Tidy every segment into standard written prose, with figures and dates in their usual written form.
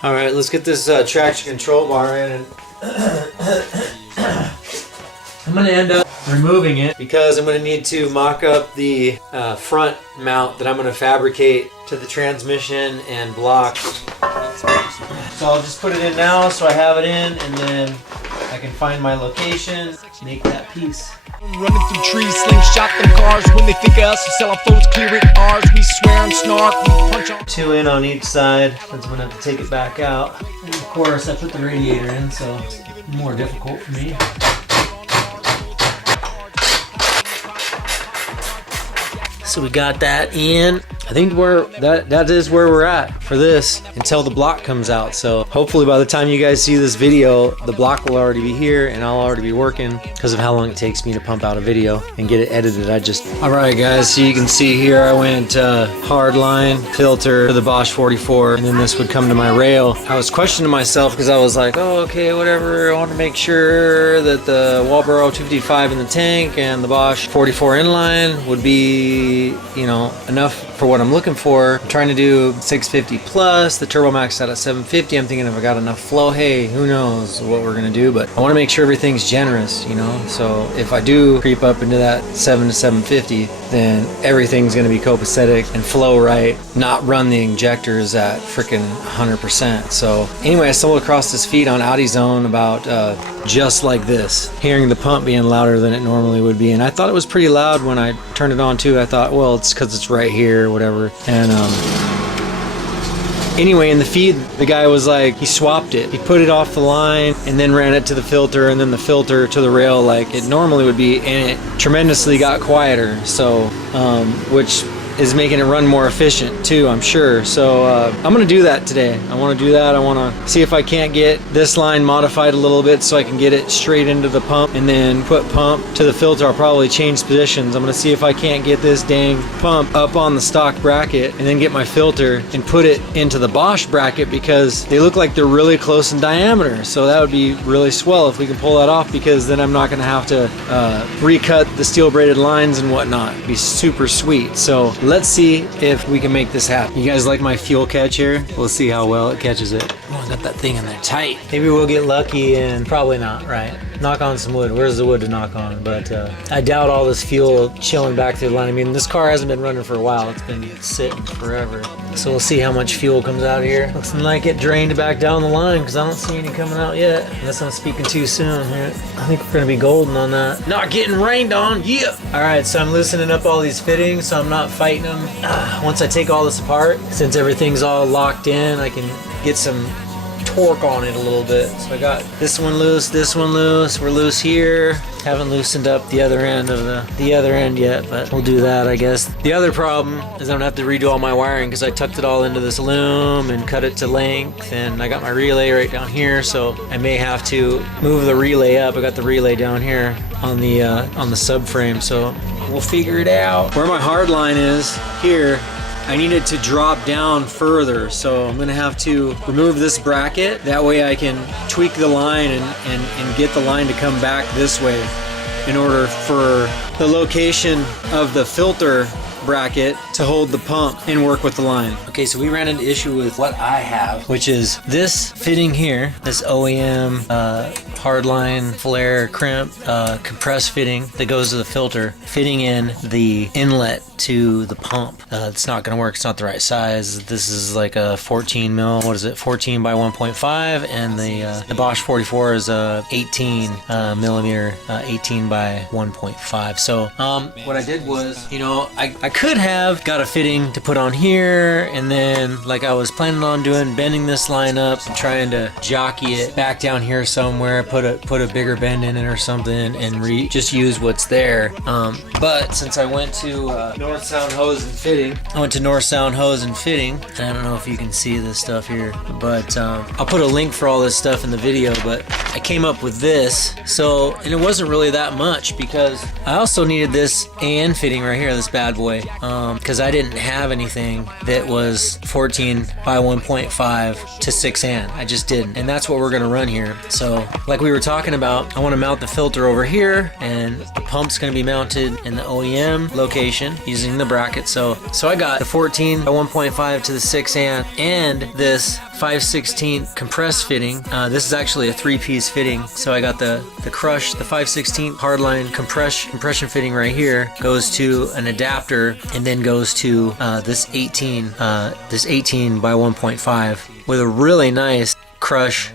All right, let's get this traction control bar in, and I'm gonna end up removing it because I'm gonna need to mock up the front mount that I'm gonna fabricate to the transmission and block. So I'll just put it in now so I have it in, and then I can find my location, make that piece. Running through trees, slingshot them cars. When they think of us, we sell our phones, clear it ours. We swear and snark, we punch on. 2 in on each side, since I'm gonna have to take it back out. And of course, I put the radiator in, so it's more difficult for me. So we got that in. I think that is where we're at for this until the block comes out. So hopefully by the time you guys see this video, the block will already be here and I'll already be working because of how long it takes me to pump out a video and get it edited. All right guys, so you can see here I went hardline, filter to the Bosch 44, and then this would come to my rail. I was questioning myself because I was like, oh, okay, whatever. I want to make sure that the Walbro 255 in the tank and the Bosch 44 inline would be, you know, enough for what I'm looking for. I'm trying to do 650 plus, the turbo maxed out at 750. I'm thinking if I got enough flow, hey, who knows what we're gonna do, but I want to make sure everything's generous, you know. So if I do creep up into that 7 to 750, then everything's gonna be copacetic and flow right, not run the injectors at freaking 100%. So anyway, I stumbled across this feed on Audi Zone about just like this, hearing the pump being louder than it normally would be, and I thought it was pretty loud when I turned it on too. I thought, well, it's because it's right here or whatever. And anyway, in the feed, the guy was like, he swapped it. He put it off the line and then ran it to the filter, and then the filter to the rail like it normally would be, and it tremendously got quieter. So which is making it run more efficient too, I'm sure. So I'm gonna do that today. I want to do that. I want to see if I can't get this line modified a little bit so I can get it straight into the pump and then put pump to the filter. I'll probably change positions. I'm gonna see if I can't get this dang pump up on the stock bracket and then get my filter and put it into the Bosch bracket, because they look like they're really close in diameter. So that would be really swell if we can pull that off, because then I'm not gonna have to recut the steel braided lines and whatnot. It'd be super sweet. So let's see if we can make this happen. You guys like my fuel catch here? We'll see how well it catches it. Oh, I got that thing in there tight. Maybe we'll get lucky, and probably not, right? Knock on some wood. Where's the wood to knock on? But I doubt all this fuel chilling back through the line. I mean, this car hasn't been running for a while. It's been sitting forever. So we'll see how much fuel comes out of here. Looks like it drained back down the line, because I don't see any coming out yet. Unless I'm speaking too soon here. I think we're gonna be golden on that. Not getting rained on, yeah! All right, so I'm loosening up all these fittings so I'm not fighting them. Once I take all this apart, since everything's all locked in, I can get some torque on it a little bit. So I got this one loose, we're loose here. Haven't loosened up the other end of the other end yet, but we'll do that, I guess. The other problem is I don't have to redo all my wiring, because I tucked it all into this loom and cut it to length, and I got my relay right down here, so I may have to move the relay up. I got the relay down here on the subframe, so we'll figure it out. Where my hard line is here, I need it to drop down further, so I'm gonna have to remove this bracket. That way I can tweak the line and get the line to come back this way in order for the location of the filter bracket to hold the pump and work with the line. Okay, so we ran into issue with what I have, which is this fitting here, this OEM hardline flare crimp compressed fitting that goes to the filter, fitting in the inlet to the pump. It's not gonna work. It's not the right size. This is like a 14 mil, what is it, 14 by 1.5, and the Bosch 44 is a 18 millimeter, 18 by 1.5. So what I did was, you know, I could have got a fitting to put on here, and then like I was planning on doing, bending this line up and trying to jockey it back down here somewhere, put a bigger bend in it or something, and just use what's there. But since I went to North Sound Hose and Fitting, and I don't know if you can see this stuff here, but I'll put a link for all this stuff in the video. But I came up with this, so, and it wasn't really that much, because I also needed this AN fitting right here, this bad boy. boy, because I didn't have anything that was 14 by 1.5 to 6 an. I just didn't, and that's what we're gonna run here. So like we were talking about, I want to mount the filter over here, and the pump's gonna be mounted in the OEM location using the bracket. So I got the 14 by 1.5 to the 6 an and this 5/16 compressed fitting. This is actually a 3-piece fitting. So I got the crush, the 5/16 hardline compression fitting right here, goes to an adapter, and then goes to this 18 by 1.5 with a really nice crush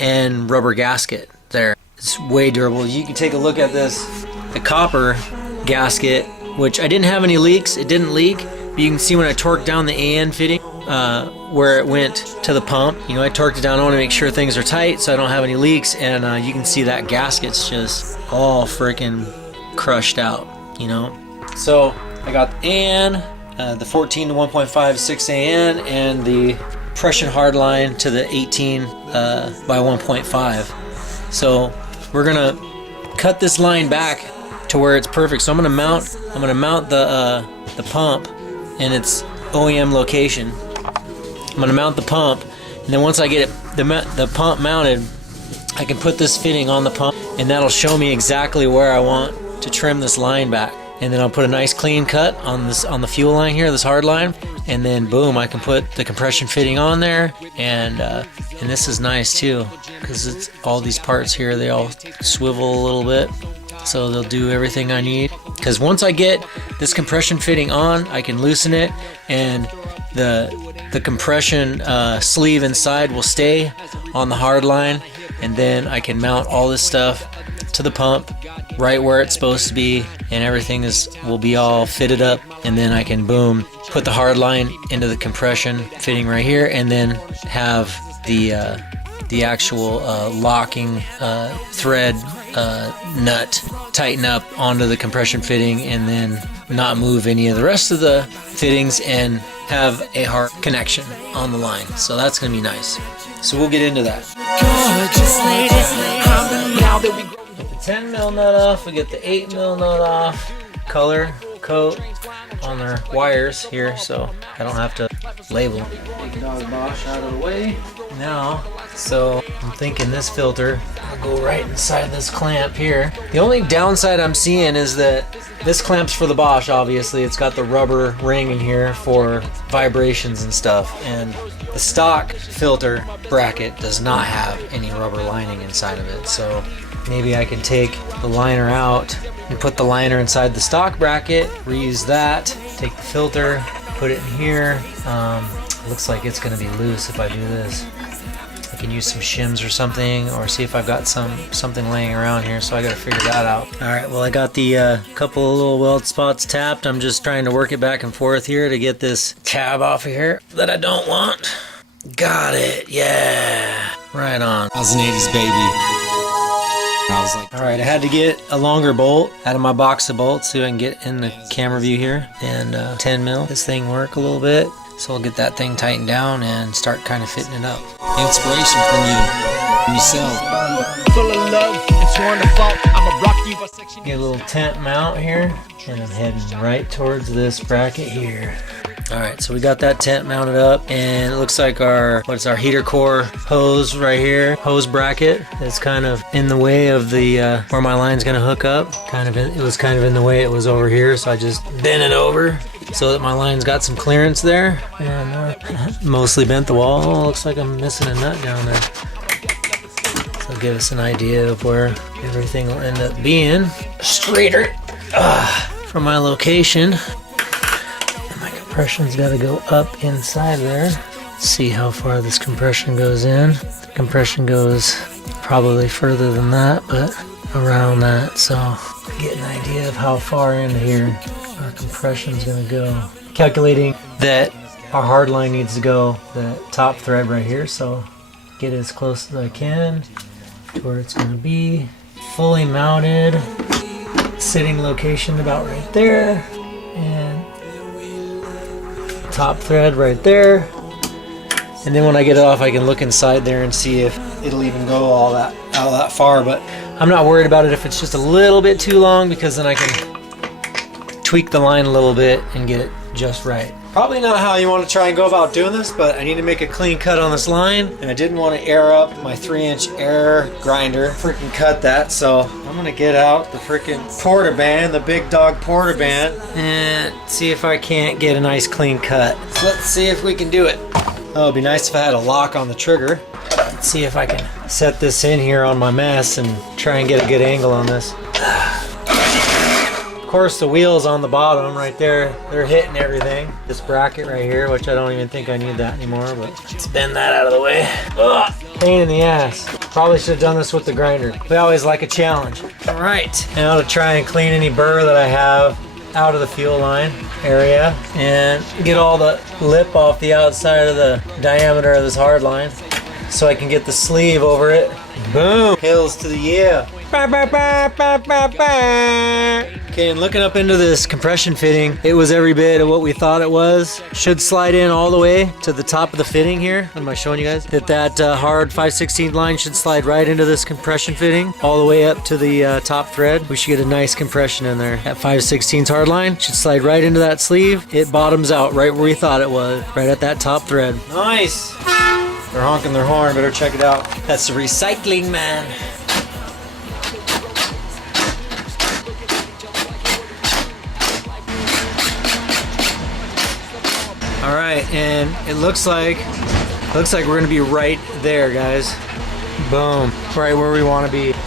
and rubber gasket there. It's way durable. You can take a look at this, the copper gasket, which I didn't have any leaks. It didn't leak, but you can see when I torqued down the AN fitting, where it went to the pump. You know, I torqued it down. I want to make sure things are tight so I don't have any leaks, and you can see that gasket's just all freaking crushed out, you know. So I got the AN, the 14 to 1.5 6 AN, and the compression hardline to the 18 by 1.5. So we're gonna cut this line back to where it's perfect. So I'm gonna mount the pump in its OEM location. I'm gonna mount the pump, and then once I get the pump mounted, I can put this fitting on the pump, and that'll show me exactly where I want to trim this line back. And then I'll put a nice clean cut on the fuel line here, this hard line, and then boom, I can put the compression fitting on there. And this is nice too, because it's all these parts here, they all swivel a little bit, so they'll do everything I need. Because once I get this compression fitting on, I can loosen it, and the compression sleeve inside will stay on the hard line, and then I can mount all this stuff to the pump right where it's supposed to be, and everything will be all fitted up, and then I can boom, put the hard line into the compression fitting right here, and then have the actual locking thread nut tighten up onto the compression fitting, and then not move any of the rest of the fittings, and have a hard connection on the line. So that's gonna be nice. So we'll get into that. Get the 10 mil nut off, we get the 8 mil nut off, color coat on their wires here so I don't have to label. Big dog Bosch out of the way now. So I'm thinking this filter will go right inside this clamp here. The only downside I'm seeing is that this clamp's for the Bosch, obviously. It's got the rubber ring in here for vibrations and stuff, and the stock filter bracket does not have any rubber lining inside of it. So maybe I can take the liner out and put the liner inside the stock bracket, reuse that, take the filter, put it in here. Looks like it's going to be loose if I do this. I can use some shims or something, or see if I've got something laying around here, so I gotta figure that out. Alright, well I got the couple of little weld spots tapped. I'm just trying to work it back and forth here to get this tab off of here that I don't want. Got it, yeah. Right on. I was an 80s baby. I was like, alright, I had to get a longer bolt out of my box of bolts so I can get in the camera view here, and 10 mil. This thing work a little bit. So I'll get that thing tightened down and start kind of fitting it up. inspiration from yourself. Full of love and sworn to fault. I'ma rock you a section. Get a little tent mount here, and I'm heading right towards this bracket here. Alright, so we got that tent mounted up, and it looks like our heater core hose right here, hose bracket, is kind of in the way of the where my line's gonna hook up. It was kind of in the way it was over here, so I just bent it over so that my line's got some clearance there, and mostly bent the wall. Looks like I'm missing a nut down there. So it'll give us an idea of where everything will end up being. Straighter from my location. And my compression's got to go up inside there. Let's see how far this compression goes in. The compression goes probably further than that, but around that. So get an idea of how far in here our compression is going to go. Calculating that our hard line needs to go the top thread right here, so get as close as I can to where it's going to be. Fully mounted, sitting location about right there, and top thread right there. And then when I get it off, I can look inside there and see if it'll even go all that far. But I'm not worried about it if it's just a little bit too long, because then I can tweak the line a little bit and get it just right. Probably not how you want to try and go about doing this, but I need to make a clean cut on this line, and I didn't want to air up my 3-inch air grinder. Freaking cut that, so I'm gonna get out the freaking portaband, the big dog portaband, and see if I can't get a nice clean cut. So let's see if we can do it. Oh, it'd be nice if I had a lock on the trigger. Let's see if I can set this in here on my mess and try and get a good angle on this. Of course, the wheels on the bottom right there, they're hitting everything. This bracket right here, which I don't even think I need that anymore, but let's bend that out of the way. Ugh, pain in the ass. Probably should have done this with the grinder. We always like a challenge. All right, now to try and clean any burr that I have out of the fuel line area and get all the lip off the outside of the diameter of this hard line so I can get the sleeve over it. Boom! Hills to the yeah. Okay, and looking up into this compression fitting, it was every bit of what we thought it was. Should slide in all the way to the top of the fitting here. What am I showing you guys? That hard 5/16 line should slide right into this compression fitting, all the way up to the top thread. We should get a nice compression in there. That 5/16 hard line should slide right into that sleeve. It bottoms out right where we thought it was, right at that top thread. Nice! They're honking their horn, better check it out. That's the recycling man. All right, and it looks like we're gonna be right there, guys. Boom, right where we wanna be. So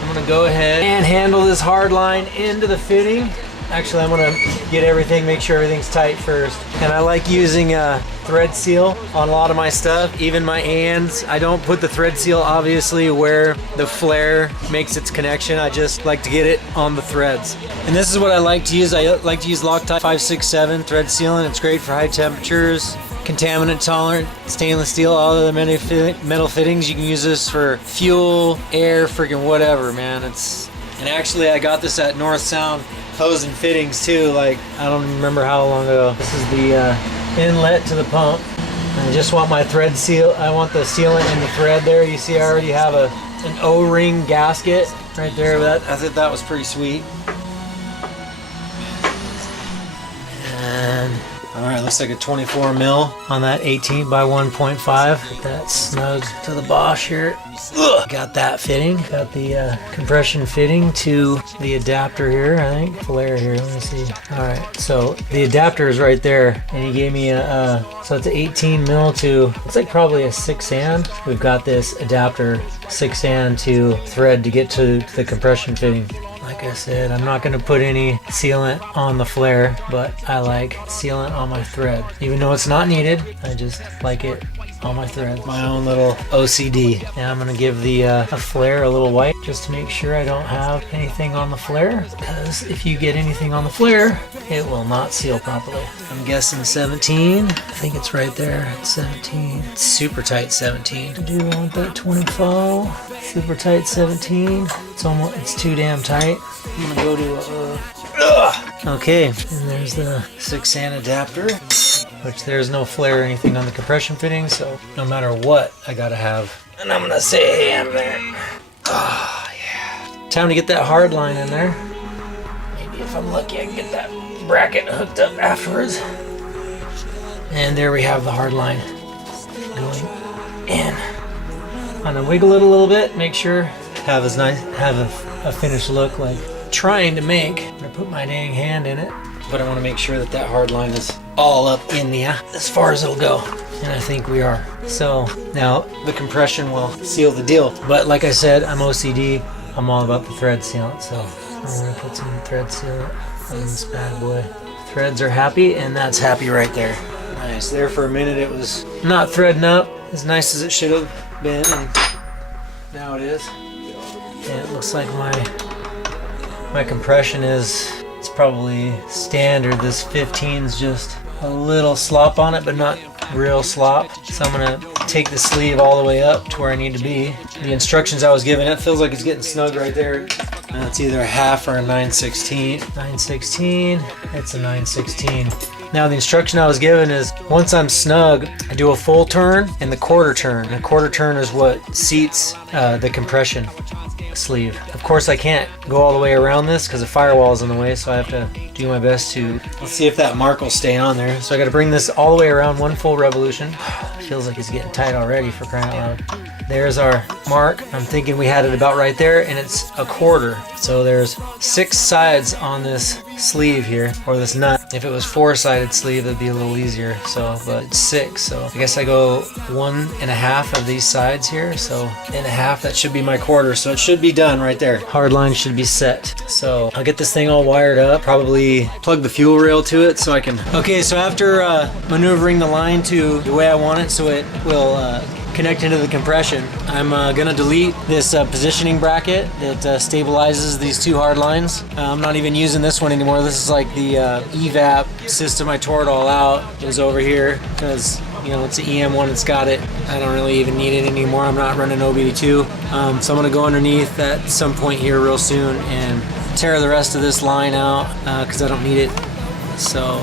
I'm gonna go ahead and handle this hard line into the fitting. Actually, I'm gonna get everything, make sure everything's tight first. And I like using a thread seal on a lot of my stuff, even my ands. I don't put the thread seal obviously where the flare makes its connection. I just like to get it on the threads. And this is what I like to use. I like to use Loctite 567 thread sealant. It's great for high temperatures, contaminant tolerant, stainless steel, all of the metal fittings. You can use this for fuel, air, freaking whatever, man. And actually I got this at North Sound Hose and Fittings too, like I don't remember how long ago. This is the inlet to the pump. And I just want my thread seal. I want the sealant in the thread there. You see I already have an O-ring gasket right there. But I thought that was pretty sweet. And all right, looks like a 24 mil on that 18 by 1.5. Get that snug to the Bosch here. Ugh. Got that fitting. Got the compression fitting to the adapter here, I think. Flare here, let me see. All right, so the adapter is right there, and he gave me so it's 18 mil to, it's like probably a 6 We've got this adapter 6 to thread to get to the compression fitting. Like I said, I'm not going to put any sealant on the flare, but I like sealant on my thread. Even though it's not needed, I just like it on my thread. My own little OCD. And I'm going to give the flare a little wipe just to make sure I don't have anything on the flare. Because if you get anything on the flare, it will not seal properly. I'm guessing 17. I think it's right there at 17. It's super tight 17. I do want that 25. Super tight 17. It's too damn tight. I'm gonna go to okay, and there's the 6 adapter, which there's no flare or anything on the compression fitting, so no matter what, I gotta have. And I'm gonna say, hey, I'm there. Oh yeah. Time to get that hard line in there. Maybe if I'm lucky, I can get that bracket hooked up afterwards. And there we have the hard line going in. I'm gonna wiggle it a little bit, make sure have a finished look, like trying to make. I'm gonna put my dang hand in it, but I want to make sure that that hard line is all up in there as far as it'll go, and I think we are. So now the compression will seal the deal. But like I said, I'm OCD. I'm all about the thread sealant, so I'm gonna put some thread sealant on this bad boy. Threads are happy, and that's happy right there. Nice. There for a minute it was not threading up as nice as it should have been, and now it is. And it looks like my compression it's probably standard. This 15's just a little slop on it, but not real slop. So I'm gonna take the sleeve all the way up to where I need to be. The instructions I was given, it feels like it's getting snug right there. It's either a half or a 9/16. 9/16, it's a 9/16. Now the instruction I was given is once I'm snug, I do a full turn and the quarter turn. And a quarter turn is what seats the compression sleeve. Of course I can't go all the way around this because the firewall is in the way, so I have to do my best to, let's see if that mark will stay on there. So I got to bring this all the way around, one full revolution. Feels like it's getting tight already, for crying out loud. There's our mark. I'm thinking we had it about right there, and it's a quarter. So there's 6 sides on this sleeve here, or this nut. If it was 4-sided sleeve, that'd be a little easier. So, but it's 6. So I guess I go 1.5 of these sides here. So 1.5, that should be my quarter. So it should be done right there. Hardline should be set. So I'll get this thing all wired up. Probably plug the fuel rail to it so I can. Okay, so after maneuvering the line to the way I want it, so it will connect into the compression, I'm gonna delete this positioning bracket that stabilizes these 2 hard lines. I'm not even using this one anymore. This is like the evap system. I tore it all out. It was over here because, you know, it's an EM one. It's got it. I don't really even need it anymore. I'm not running OBD2. So I'm gonna go underneath at some point here real soon and tear the rest of this line out because I don't need it. So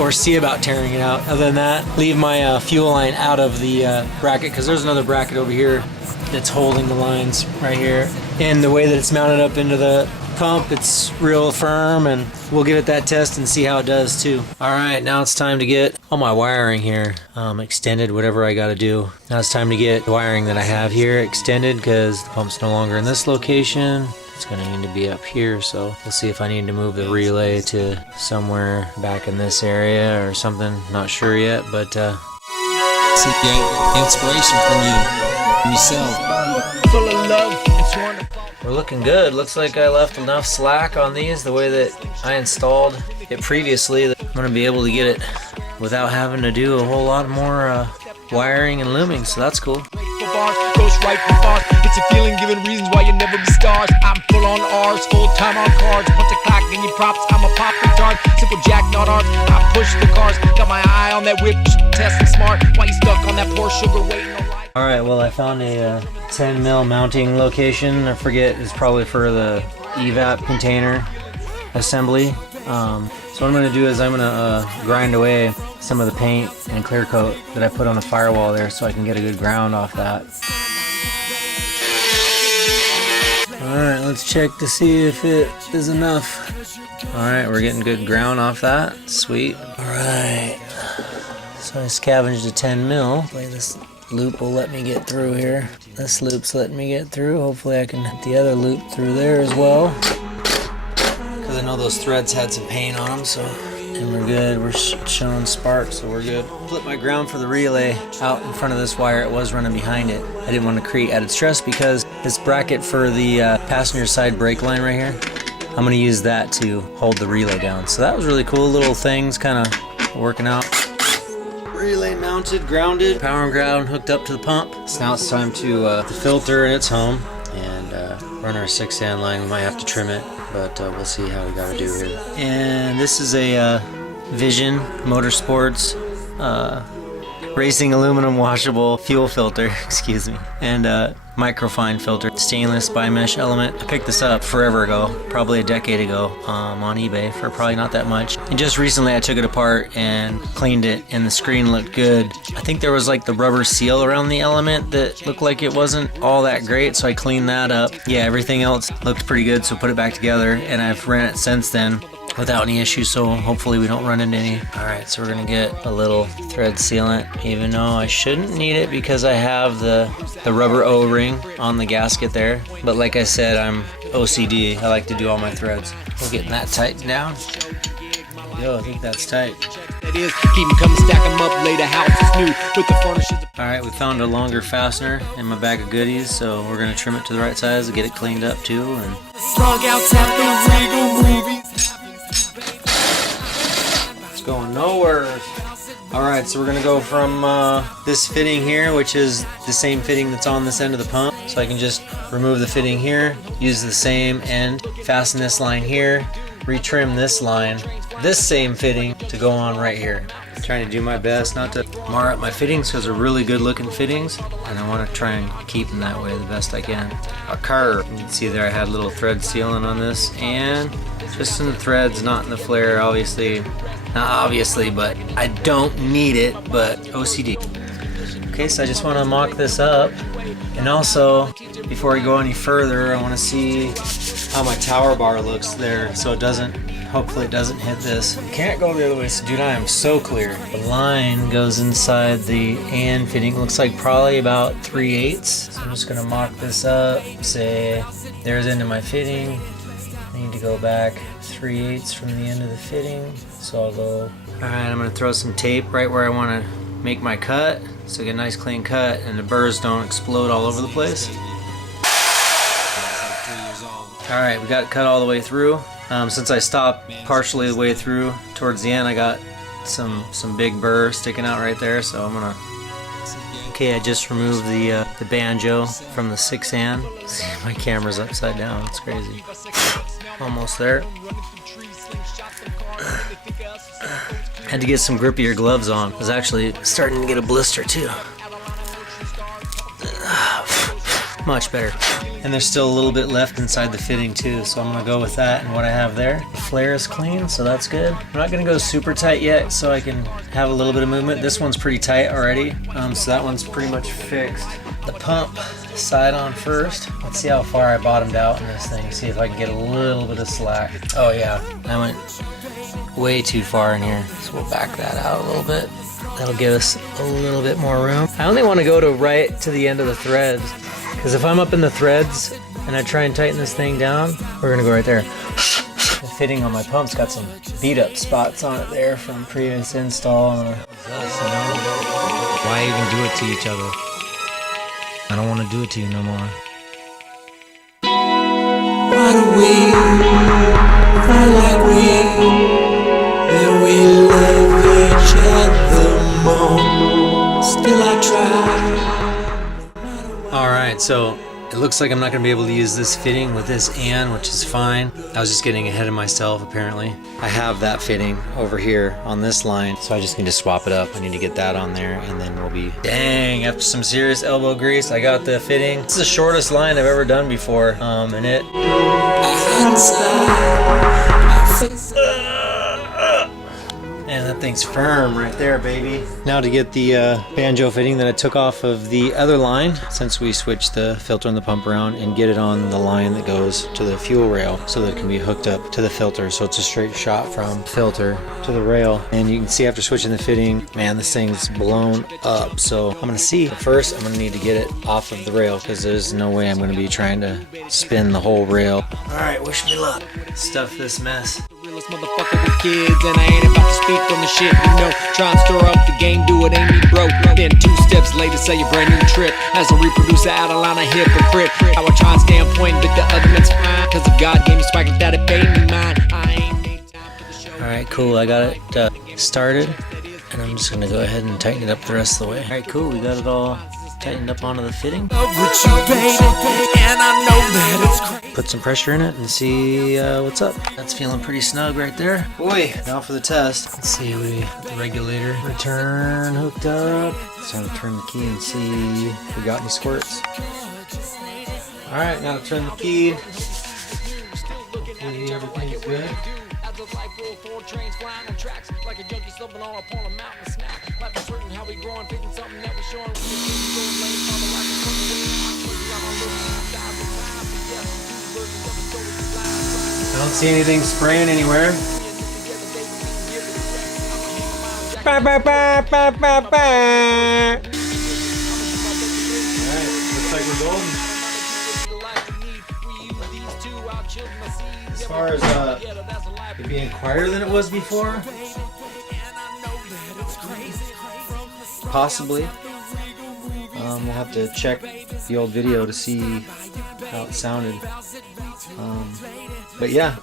or see about tearing it out. Other than that, leave my fuel line out of the bracket, because there's another bracket over here that's holding the lines right here. And the way that it's mounted up into the pump, it's real firm, and we'll give it that test and see how it does too. All right, now it's time to get all my wiring here extended, whatever I got to do. Now it's time to get the wiring that I have here extended, because the pump's no longer in this location. It's gonna need to be up here, so we'll see if I need to move the relay to somewhere back in this area or something. Not sure yet, but See, get inspiration from you, yourself. Full of love, it's wonderful. we're looking good. Looks like I left enough slack on these the way that I installed it previously. I'm gonna be able to get it without having to do a whole lot more wiring and looming, so that's cool. Goes right for bars. It's a feeling, giving reasons why you never be stars. I'm full on R's, full time on cards. Punch a clock, then you props. I'm a pop retard. Simple jack, not art. I push the cars. Got my eye on that whip, testing smart. Why you stuck on that poor sugar waiting on life? All right, well, I found a 10 mil mounting location. I forget, it's probably for the evap container assembly. So what I'm gonna do is I'm gonna grind away some of the paint and clear coat that I put on the firewall there, so I can get a good ground off that. All right, let's check to see if it is enough. All right, we're getting good ground off that. Sweet. All right, so I scavenged a 10 mil. Hopefully this loop will let me get through here. This loop's letting me get through. Hopefully I can get the other loop through there as well, because I know those threads had some paint on them. So, and we're good. We're showing sparks, so we're good. Flip my ground for the relay out in front of this wire. It was running behind it. I didn't want to create added stress, because this bracket for the passenger side brake line right here, I'm going to use that to hold the relay down. So that was really cool. Little things kind of working out. Relay mounted, grounded, power and ground hooked up to the pump. So now it's time to the filter in its home and run our 6-an line. We might have to trim it, but we'll see how we gotta do here. And this is a Vision Motorsports racing aluminum washable fuel filter, excuse me, and microfine filter, stainless bi-mesh element. I picked this up forever ago, probably a decade ago, on eBay for probably not that much. And just recently I took it apart and cleaned it, and the screen looked good. I think there was like the rubber seal around the element that looked like it wasn't all that great, so I cleaned that up. Yeah, everything else looked pretty good, so put it back together, and I've ran it since then without any issues, so hopefully we don't run into any. Alright, so we're gonna get a little thread sealant, even though I shouldn't need it because I have the rubber O-ring on the gasket there. But like I said, I'm OCD. I like to do all my threads. We're getting that tightened down. There we go, I think that's tight. It is, keep them coming, stack them up, lay the house is new with the furnishes. Alright, we found a longer fastener in my bag of goodies, so we're gonna trim it to the right size and get it cleaned up too. And Slug out, tap the wiggle movies. going nowhere. Alright, so we're gonna go from this fitting here, which is the same fitting that's on this end of the pump. So I can just remove the fitting here, use the same end, fasten this line here, retrim this line, this same fitting to go on right here. I'm trying to do my best not to mar up my fittings, because they're really good looking fittings, and I want to try and keep them that way the best I can. A curve. You can see there I had a little thread sealant on this, and just in the threads, not in the flare, obviously. Not obviously, but I don't need it, but OCD. Okay, so I just want to mock this up, and also before we go any further, I want to see how my tower bar looks there, so it doesn't, hopefully it doesn't hit this. Can't go the other way, so dude, I am so clear. The line goes inside the AN fitting, looks like probably about 3/8. So I'm just gonna mock this up, say there's into my fitting. I need to go back 3/8 from the end of the fitting, so I'll go. All right, I'm gonna throw some tape right where I want to make my cut, so I get a nice clean cut and the burrs don't explode all over the place. All right, we got it cut all the way through. Since I stopped partially the way through towards the end, I got some big burr sticking out right there, so I'm gonna. Okay, I just removed the banjo from the 6-an. See, my camera's upside down. It's crazy. Almost there. Had to get some grippier gloves on. I was actually starting to get a blister too. Much better. And there's still a little bit left inside the fitting too, so I'm gonna go with that and what I have there. The flare is clean, so that's good. I'm not gonna go super tight yet, so I can have a little bit of movement. This one's pretty tight already, so that one's pretty much fixed. The pump side on first. Let's see how far I bottomed out in this thing. See if I can get a little bit of slack. Oh yeah, I went way too far in here, so we'll back that out a little bit. That'll give us a little bit more room. I only want to go to right to the end of the threads, because if I'm up in the threads and I try and tighten this thing down, we're gonna go right there. The fitting on my pump's got some beat up spots on it there from previous install. Why even do it to each other? I don't want to do it to you no more. Why do we feel like that we love each other more? Still I try. Alright, so it looks like I'm not going to be able to use this fitting with this AN, which is fine. I was just getting ahead of myself apparently. I have that fitting over here on this line, so I just need to swap it up. I need to get that on there and then we'll be... Dang, after some serious elbow grease, I got the fitting. It's the shortest line I've ever done before, and it... And that thing's firm right there, baby. Now to get the banjo fitting that I took off of the other line, since we switched the filter and the pump around, and get it on the line that goes to the fuel rail so that it can be hooked up to the filter. So it's a straight shot from filter to the rail. And you can see after switching the fitting, man, this thing's blown up. So I'm gonna see. But first, I'm gonna need to get it off of the rail because there's no way I'm gonna be trying to spin the whole rail. All right, wish me luck. Stuff this mess. Realest motherfucker with kids, and I ain't about to speak on the shit, you know. Try and stir up the game, do it, ain't me broke. Then 2 steps later, say a brand new trip. As a reproducer, out of line, a hypocrite. I would try and stand point, but the other man's fine. Cause if God gave me spike like that, it paid me mine. I ain't made time for the show. Alright, cool, I got it started. And I'm just gonna go ahead and tighten it up the rest of the way. Alright, cool, we got it all tightened up onto the fitting. Put some pressure in it and see what's up. That's feeling pretty snug right there. Boy, now for the test. Let's see, we got the regulator return hooked up. It's time to turn the key and see if we got any squirts. Alright, now to turn the key. See, everything's good. I don't see anything spraying anywhere. Alright, looks like we're golden. As far as it being quieter than it was before, possibly. We'll have to check the old video to see how it sounded. But yeah,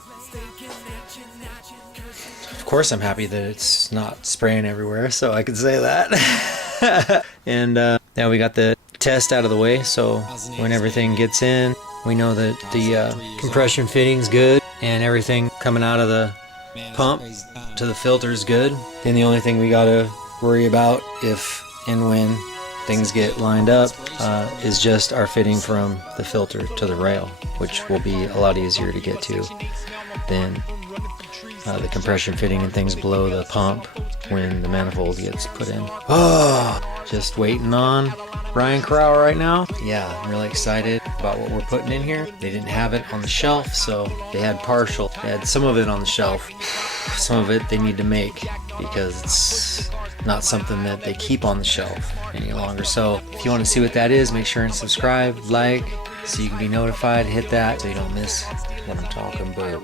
of course I'm happy that it's not spraying everywhere, so I can say that. And now we got the test out of the way, so when everything gets in, we know that the compression fitting's good and everything coming out of the pump to the filter is good. Then the only thing we gotta worry about if and when things get lined up is just our fitting from the filter to the rail, which will be a lot easier to get to than the compression fitting and things below the pump when the manifold gets put in. Oh, Just waiting on Brian Corral right now. Yeah, I'm really excited about what we're putting in here. They didn't have it on the shelf, so they had partial. They had some of it on the shelf. Some of it they need to make because it's not something that they keep on the shelf any longer. So if you want to see what that is, make sure and subscribe, like, so you can be notified. Hit that so you don't miss what I'm talking about.